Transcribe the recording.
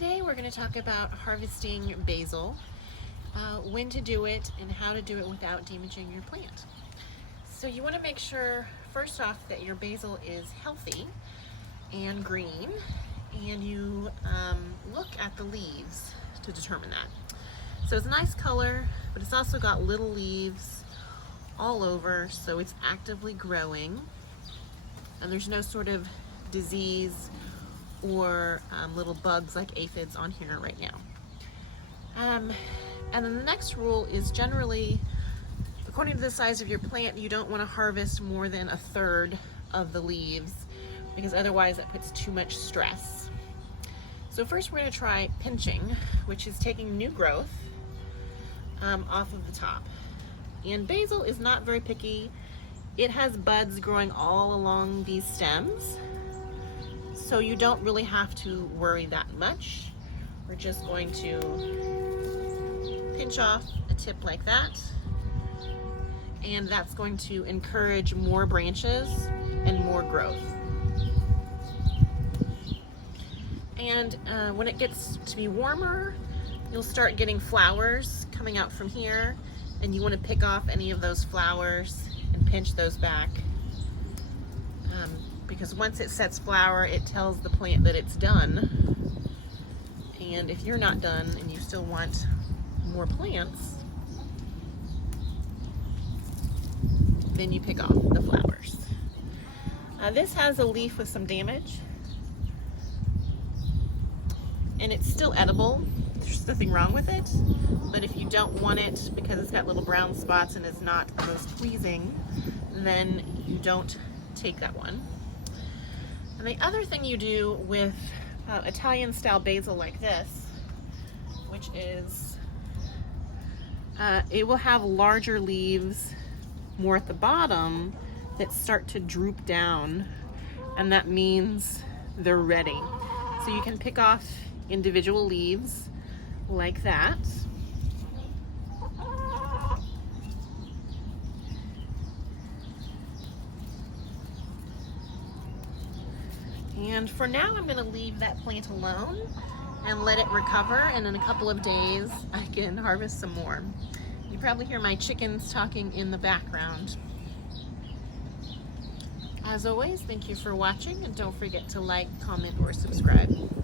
Today we're going to talk about harvesting basil, when to do it and how to do it without damaging your plant. So you want to make sure first off that your basil is healthy and green, and you look at the leaves to determine that. So it's a nice color, but it's also got little leaves all over, so it's actively growing, and there's no sort of disease or little bugs like aphids on here right now. And then the next rule is generally, according to the size of your plant, you don't want to harvest more than 1/3 of the leaves, because otherwise that puts too much stress. So first we're going to try pinching, which is taking new growth off of the top. And basil is not very picky. It has buds growing all along these stems, so you don't really have to worry that much. We're just going to pinch off a tip like that, and that's going to encourage more branches and more growth. And when it gets to be warmer, you'll start getting flowers coming out from here, and you want to pick off any of those flowers and pinch those back. Because once it sets flower, it tells the plant that it's done. And if you're not done and you still want more plants, then you pick off the flowers. This has a leaf with some damage, and it's still edible. There's nothing wrong with it, but if you don't want it because it's got little brown spots and is not the most pleasing, then you don't take that one. And the other thing you do with Italian style basil like this, which is, it will have larger leaves more at the bottom that start to droop down, and that means they're ready. So you can pick off individual leaves like that. And for now, I'm going to leave that plant alone and let it recover, and in a couple of days I can harvest some more. You probably hear my chickens talking in the background. As always, thank you for watching, and don't forget to like, comment, or subscribe.